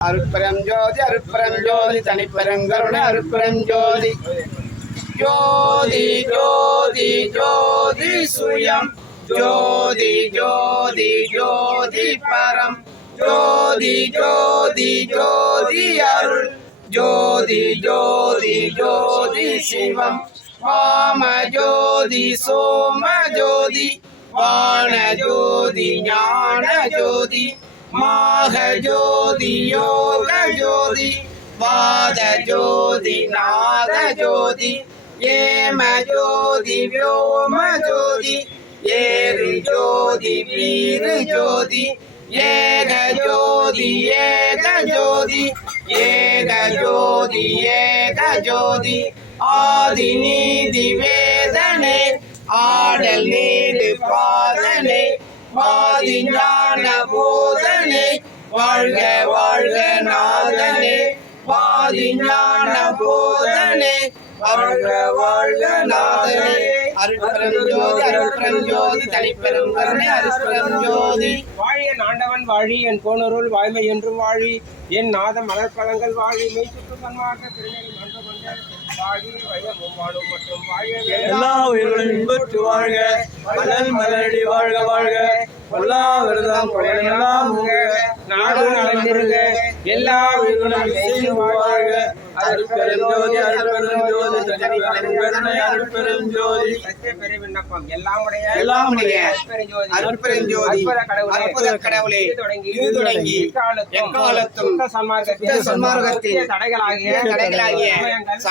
அருட்பரம் ஜோதி தனிப்பெருங்கருணை அருட்பரம் ஜோதி ஜோதி ஜோதி ஜோதி சுயம் ஜோதி ஜோதி ஜோதி பரம் ஜோதி ஜோதி ஜோதி அருள் ஜோதி ஜோதி ஜோதி சிவம் வாம ஜோதி சோம ஜோதி வான ஜோதி ஞான ஜோதி மாக ஜோதி யோக ஜோதி வாத ஜோதி நாத ஜோதி ஏம ஜோதி வியோம ஜோதி ஏறு ஜோதி வீரு ஜோதி ஏக ஜோதி ஏக ஜோதி ஏக ஜோதி ஏக ஜோதி ஆதி நீதி வேதனை ஆடல் நீடு பாதனை ஆதி ஞான போதனை வாழ்க வாழ்க நாதனே ஆதி ஞான போதனை வாழ்க வாழ்க நாதனே அருட்பெரும் ஜோதி தனிப்பெருங்கருணை அருட்பெரும் ஜோதி வாழிய ஆண்டவன் வாழி என் போனருள் வாய்மை என்றும் வாழி என் நாத மலர்பழங்கள் வாழி மெய் சுற்று பன்மார்க்க திருநெறி மன்ற கொண்ட வாழி வையமும் வாழும் மற்றும் வாழ எல்லா உயிர்களும் இன்பற்று வாழ்க மலர் மலரடி வாழ்க வாழ்க எல்லா விரதம் எல்லாம் நாடு நலந்திருக எல்லா உயிர்களும் இசைந்து வாழ்க அருட்பெரும் ஜோதி அருட்பெரும் ஜோதி தனிப்பெருங்கருணை அருட்பெரும் ஜோதி சத்திய பெரு விண்ணப்பம் எல்லாமுடைய அருட்பெரும் ஜோதி அற்புத கடவுளே இது தொடங்கி எக்காலத்தும் சன்மார்க்கத்தின் தடைகளாகிய